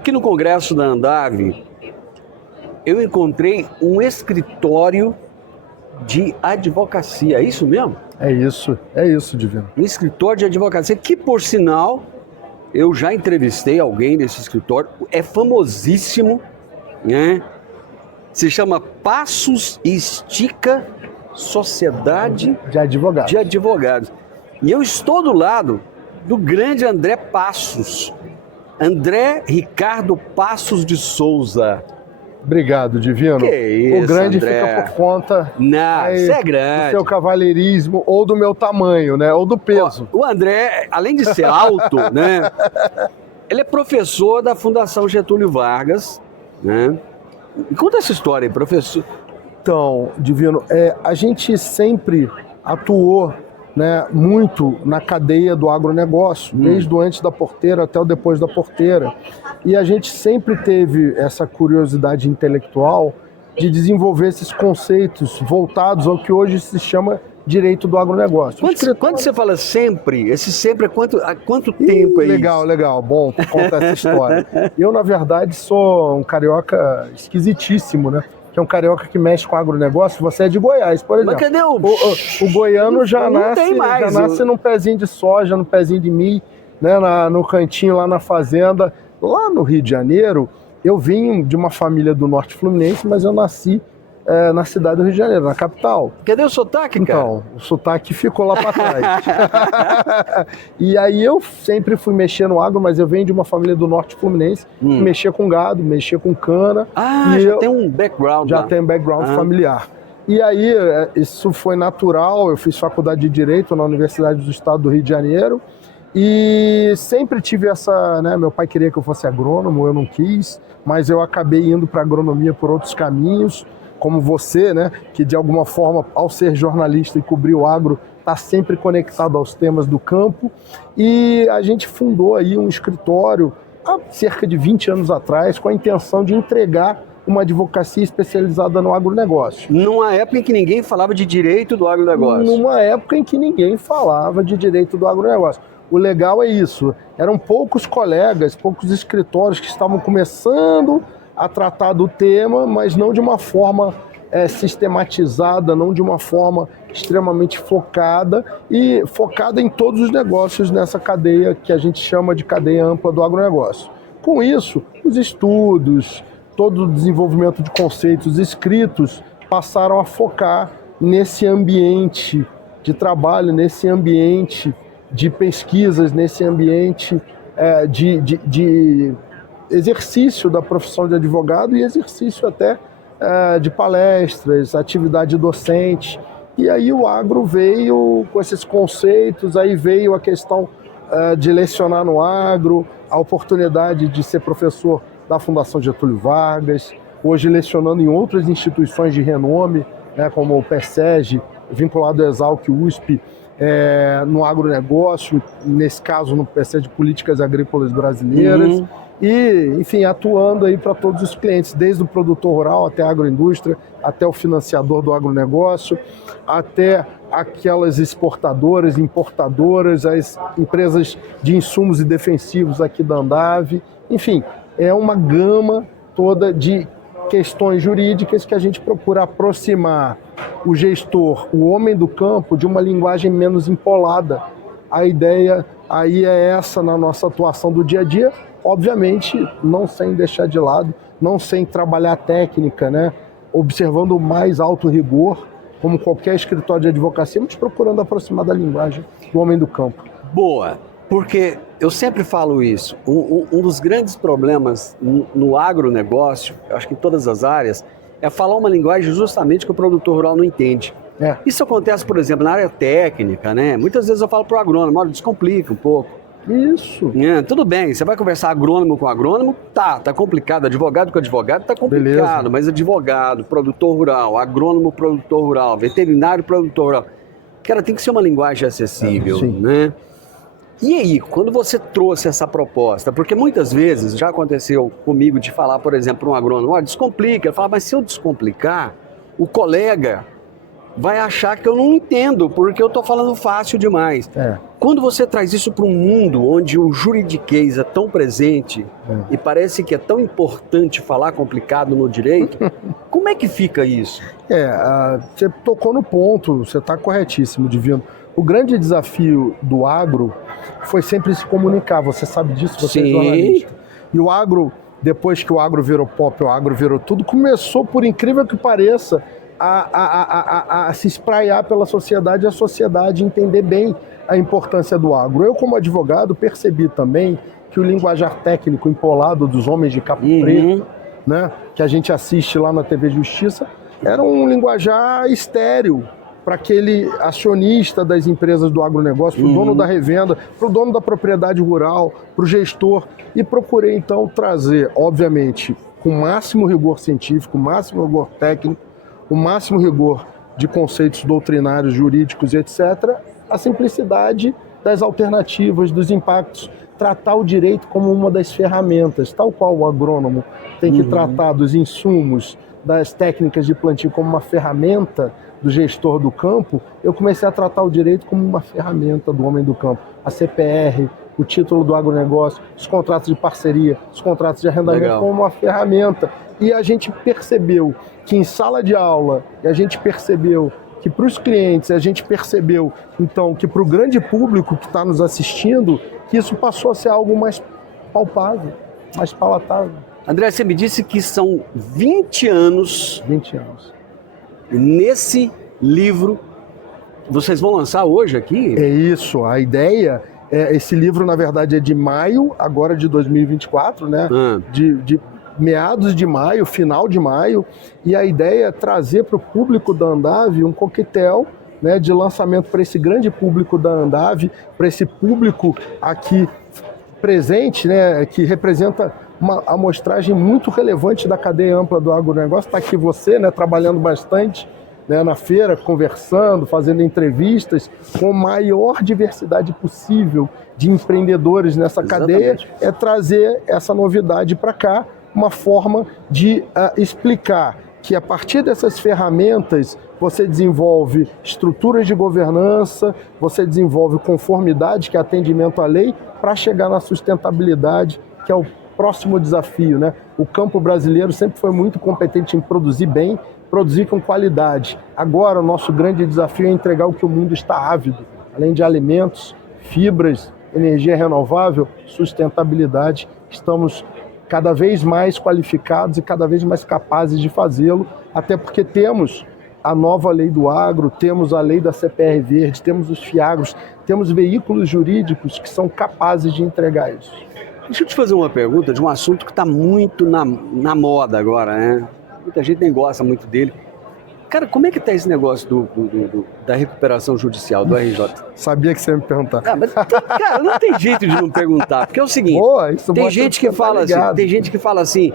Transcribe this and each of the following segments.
Aqui no Congresso da Andave, eu encontrei um escritório de advocacia. É isso mesmo? É isso, Divino. Um escritório de advocacia que, por sinal, eu já entrevistei alguém desse escritório. É famosíssimo, né? Se chama Passos e Estica Sociedade De advogado. de Advogados. E eu estou do lado do grande André Passos. André Ricardo Passos de Souza. Obrigado, Divino. Que isso, o grande André. fica por conta Não, você é grande. do seu cavalheirismo ou do meu tamanho, né? Ou do peso. Ó, o André, além de ser alto, né? Ele é professor da Fundação Getúlio Vargas, né? E conta essa história aí, professor. Então, Divino, a gente sempre atuou, né, muito na cadeia do agronegócio, desde o antes da porteira até o depois da porteira. E a gente sempre teve essa curiosidade intelectual de desenvolver esses conceitos voltados ao que hoje se chama direito do agronegócio. Quando você fala sempre, esse sempre há quanto tempo é isso? Legal. Bom, conta essa história. Eu, na verdade, sou um carioca esquisitíssimo, né? Que é um carioca que mexe com agronegócio. Você é de Goiás, por exemplo. Mas cadê o goiano já nasce num pezinho de soja, num pezinho de milho, né? No cantinho lá na fazenda. Lá no Rio de Janeiro, eu vim de uma família do Norte Fluminense, mas eu nasci na cidade do Rio de Janeiro, na capital. Cadê o sotaque, cara? Então, o sotaque ficou lá para trás. E aí eu sempre fui mexer no agro, mas eu venho de uma família do Norte Fluminense, que mexia com gado, mexia com cana. Tem um background já lá. tem um background familiar. E aí isso foi natural, eu fiz faculdade de Direito na Universidade do Estado do Rio de Janeiro, e sempre tive essa, né, meu pai queria que eu fosse agrônomo, eu não quis, mas eu acabei indo para agronomia por outros caminhos, como você, né, que de alguma forma, ao ser jornalista e cobrir o agro, está sempre conectado aos temas do campo. E a gente fundou aí um escritório há cerca de 20 anos atrás, com a intenção de entregar uma advocacia especializada no agronegócio. Numa época em que ninguém falava de direito do agronegócio. Numa época em que ninguém falava de direito do agronegócio. O legal é isso, eram poucos colegas, poucos escritórios que estavam começando a tratar do tema, mas não de uma forma sistematizada, não de uma forma extremamente focada e focada em todos os negócios nessa cadeia que a gente chama de cadeia ampla do agronegócio. Com isso, os estudos, todo o desenvolvimento de conceitos escritos passaram a focar nesse ambiente de trabalho, nesse ambiente de pesquisas, nesse ambiente de exercício da profissão de advogado e exercício até de palestras, atividade docente. E aí o agro veio com esses conceitos, aí veio a questão de lecionar no agro, a oportunidade de ser professor da Fundação Getúlio Vargas, hoje lecionando em outras instituições de renome, né, como o PERSEG, vinculado ao Exalc USP, no agronegócio, nesse caso no PERSEG de Políticas Agrícolas Brasileiras. E, enfim, atuando aí para todos os clientes, desde o produtor rural até a agroindústria, até o financiador do agronegócio, até aquelas exportadoras, importadoras, as empresas de insumos e defensivos aqui da Andave. Enfim, é uma gama toda de questões jurídicas que a gente procura aproximar o gestor, o homem do campo, de uma linguagem menos empolada. A ideia aí é essa na nossa atuação do dia a dia, obviamente não sem deixar de lado, não sem trabalhar a técnica, né? Observando o mais alto rigor, como qualquer escritório de advocacia, mas procurando aproximar da linguagem do homem do campo. Boa, porque eu sempre falo isso, um dos grandes problemas no agronegócio, eu acho que em todas as áreas, é falar uma linguagem justamente que o produtor rural não entende. Isso acontece, por exemplo, na área técnica, né? Muitas vezes eu falo para o agrônomo, olha, descomplica um pouco. Isso. Tudo bem, você vai conversar agrônomo com agrônomo, tá complicado, advogado com advogado, tá complicado. Beleza. Mas advogado, produtor rural, agrônomo, produtor rural, veterinário, produtor rural, cara, tem que ser uma linguagem acessível, né? E aí, quando você trouxe essa proposta, porque muitas vezes já aconteceu comigo de falar, por exemplo, para um agrônomo, olha, descomplica, ele fala, mas se eu descomplicar, o colega vai achar que eu não entendo, porque eu estou falando fácil demais. Quando você traz isso para um mundo onde o juridiquês é tão presente e parece que é tão importante falar complicado no direito, como é que fica isso? Você tocou no ponto, você está corretíssimo, Divino. O grande desafio do agro foi sempre se comunicar, você sabe disso, você é jornalista. E o agro, depois que o agro virou pop, o agro virou tudo, começou, por incrível que pareça, a se espraiar pela sociedade e a sociedade entender bem a importância do agro. Eu, como advogado, percebi também que o linguajar técnico empolado dos homens de capa preta, né, que a gente assiste lá na TV Justiça, era um linguajar estéril para aquele acionista das empresas do agronegócio, para o dono da revenda, para o dono da propriedade rural, para o gestor. E procurei, então, trazer, obviamente, com o máximo rigor científico, o máximo rigor técnico, o máximo rigor de conceitos doutrinários, jurídicos, etc., a simplicidade das alternativas, dos impactos, tratar o direito como uma das ferramentas, tal qual o agrônomo tem que tratar dos insumos, das técnicas de plantio como uma ferramenta do gestor do campo, eu comecei a tratar o direito como uma ferramenta do homem do campo. A CPR, o título do agronegócio, os contratos de parceria, os contratos de arrendamento como uma ferramenta. E a gente percebeu que em sala de aula, e a gente percebeu que para os clientes, a gente percebeu, então, que para o grande público que está nos assistindo, que isso passou a ser algo mais palpável, mais palatável. André, você me disse que são 20 anos. 20 anos. Nesse livro, vocês vão lançar hoje aqui? É isso, a ideia, esse livro na verdade é de maio, agora de 2024, né? De meados de maio, final de maio, e a ideia é trazer para o público da Andav um coquetel, né, de lançamento para esse grande público da Andav, para esse público aqui presente, né, que representa uma amostragem muito relevante da cadeia ampla do agronegócio. Está aqui você, né, trabalhando bastante, né, na feira, conversando, fazendo entrevistas com a maior diversidade possível de empreendedores nessa cadeia. É trazer essa novidade para cá, uma forma de explicar que a partir dessas ferramentas você desenvolve estruturas de governança, você desenvolve conformidade, que é atendimento à lei, para chegar na sustentabilidade, que é o próximo desafio, né? O campo brasileiro sempre foi muito competente em produzir bem, produzir com qualidade. Agora o nosso grande desafio é entregar o que o mundo está ávido, além de alimentos, fibras, energia renovável, sustentabilidade. Estamos cada vez mais qualificados e cada vez mais capazes de fazê-lo, até porque temos a nova lei do agro, temos a lei da CPR Verde, temos os FIAGROS, temos veículos jurídicos que são capazes de entregar isso. Deixa eu te fazer uma pergunta de um assunto que está muito na moda agora, né? Muita gente nem gosta muito dele. Cara, como é que está esse negócio da recuperação judicial, do RJ? Sabia que você ia me perguntar. Mas, cara, não tem jeito de não perguntar, porque é o seguinte, tem gente que fala assim,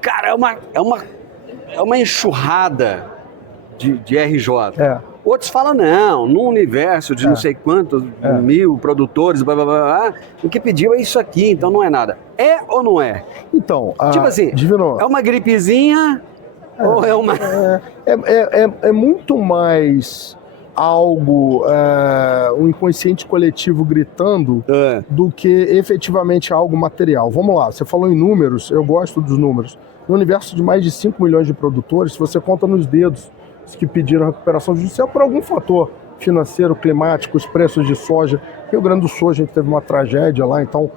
cara, é uma enxurrada de RJ. Outros falam, não, no universo de não sei quantos mil produtores, blá, blá, blá, blá, o que pediu é isso aqui, então não é nada. É ou não é? Então, tipo assim, Divino, é uma gripezinha ou é uma... É muito mais algo, um inconsciente coletivo gritando do que efetivamente algo material. Vamos lá, você falou em números, eu gosto dos números. No universo de mais de 5 milhões de produtores, se você conta nos dedos os que pediram recuperação judicial por algum fator financeiro, climático, os preços de soja. Rio Grande do Sul, a gente teve uma tragédia lá, então,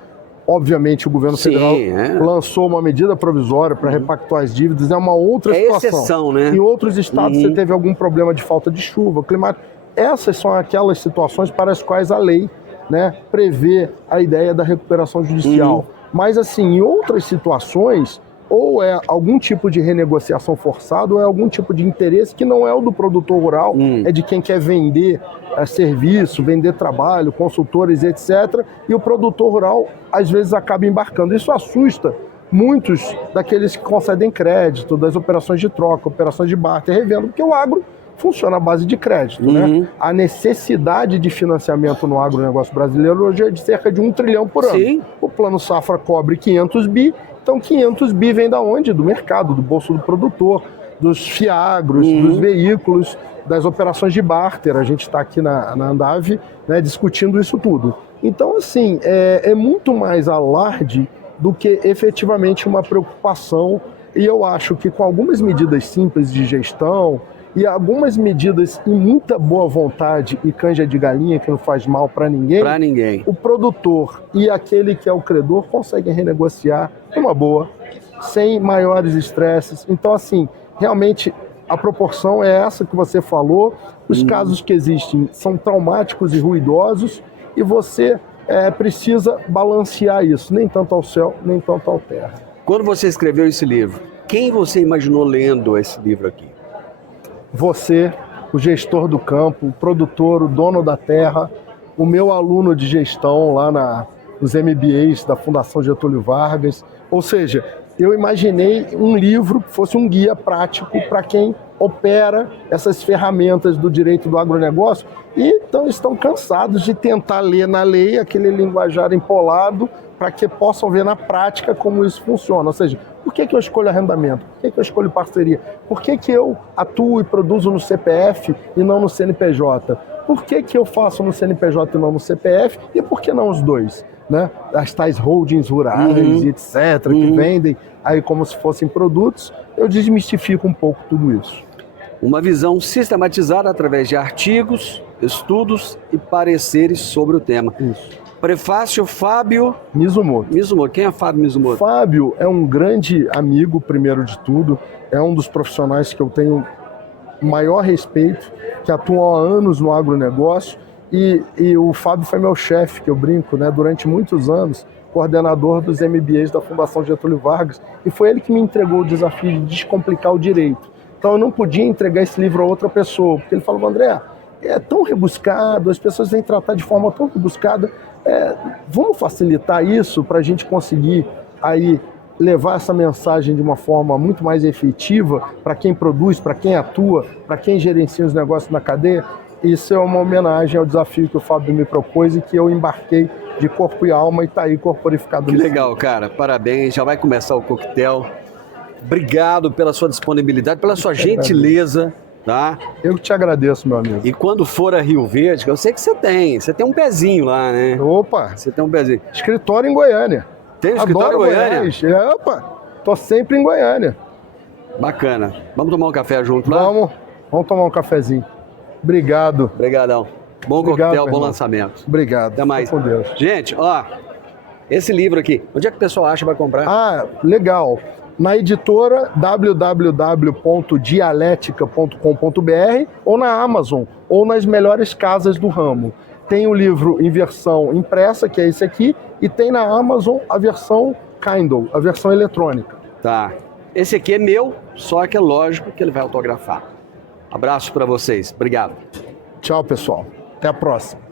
obviamente, o governo federal lançou uma medida provisória para repactuar as dívidas, é uma outra situação. Exceção, né? Em outros estados você teve algum problema de falta de chuva, climático. Essas são aquelas situações para as quais a lei, né, prevê a ideia da recuperação judicial. Mas, assim, em outras situações, ou é algum tipo de renegociação forçada, ou é algum tipo de interesse que não é o do produtor rural, é de quem quer vender serviço, vender trabalho, consultores, etc. E o produtor rural, às vezes, acaba embarcando. Isso assusta muitos daqueles que concedem crédito, das operações de troca, operações de barter, revenda, porque o agro funciona à base de crédito, né? A necessidade de financiamento no agronegócio brasileiro hoje é de cerca de 1 trilhão por ano. Sim. O Plano Safra cobre 500 bi, então 500 bi vem da onde? Do mercado, do bolso do produtor. dos fiagros, dos veículos, das operações de barter. A gente está aqui na Andav, né, discutindo isso tudo. Então, assim, é muito mais alarde do que efetivamente uma preocupação. E eu acho que com algumas medidas simples de gestão e algumas medidas e muita boa vontade e canja de galinha, que não faz mal para ninguém, o produtor e aquele que é o credor conseguem renegociar numa boa, sem maiores estresses. Então, assim, realmente a proporção é essa que você falou. Os casos que existem são traumáticos e ruidosos e você precisa balancear isso, nem tanto ao céu, nem tanto ao terra. Quando você escreveu esse livro, quem você imaginou lendo esse livro aqui? Você, o gestor do campo, o produtor, o dono da terra, o meu aluno de gestão lá nos MBAs da Fundação Getúlio Vargas. Ou seja, eu imaginei um livro que fosse um guia prático para quem opera essas ferramentas do direito do agronegócio e então estão cansados de tentar ler na lei aquele linguajar empolado para que possam ver na prática como isso funciona. Ou seja, por que eu escolho arrendamento? Por que eu escolho parceria? Por que eu atuo e produzo no CPF e não no CNPJ? Por que eu faço no CNPJ e não no CPF? E por que não os dois? Né? As tais holdings rurais, etc., que vendem aí como se fossem produtos, eu desmistifico um pouco tudo isso. Uma visão sistematizada através de artigos, estudos e pareceres sobre o tema. Isso. Prefácio Fábio Mizumoto. Quem é Fábio Mizumoto? Fábio é um grande amigo, primeiro de tudo, é um dos profissionais que eu tenho maior respeito, que atuam há anos no agronegócio, e o Fábio foi meu chefe, que eu brinco, né, durante muitos anos, coordenador dos MBAs da Fundação Getúlio Vargas, e foi ele que me entregou o desafio de descomplicar o direito. Então eu não podia entregar esse livro a outra pessoa, porque ele falou: André, é tão rebuscado, as pessoas vêm tratar de forma tão rebuscada, vamos facilitar isso para a gente conseguir aí levar essa mensagem de uma forma muito mais efetiva para quem produz, para quem atua, para quem gerencia os negócios na cadeia. Isso é uma homenagem ao desafio que o Fábio me propôs e que eu embarquei de corpo e alma e está aí corporificado. Que legal, cara. Parabéns. Já vai começar o coquetel. Obrigado pela sua disponibilidade, pela sua gentileza. Tá? Eu que te agradeço, meu amigo. E quando for a Rio Verde, eu sei que você tem um pezinho lá, né? Opa! Você tem um pezinho. Escritório em Goiânia. Tem um escritório em Goiânia? Opa! Tô sempre em Goiânia. Bacana. Vamos tomar um café junto lá? Vamos tomar um cafezinho. Obrigado. Obrigadão. Bom coquetel, bom lançamento. Obrigado. Até mais. Com Deus. Gente, ó, esse livro aqui, onde é que o pessoal acha vai comprar? Ah, legal. Na editora www.dialetica.com.br ou na Amazon, ou nas melhores casas do ramo. Tem o livro em versão impressa, que é esse aqui, e tem na Amazon a versão Kindle, a versão eletrônica. Tá. Esse aqui é meu, só que é lógico que ele vai autografar. Abraço para vocês. Obrigado. Tchau, pessoal. Até a próxima.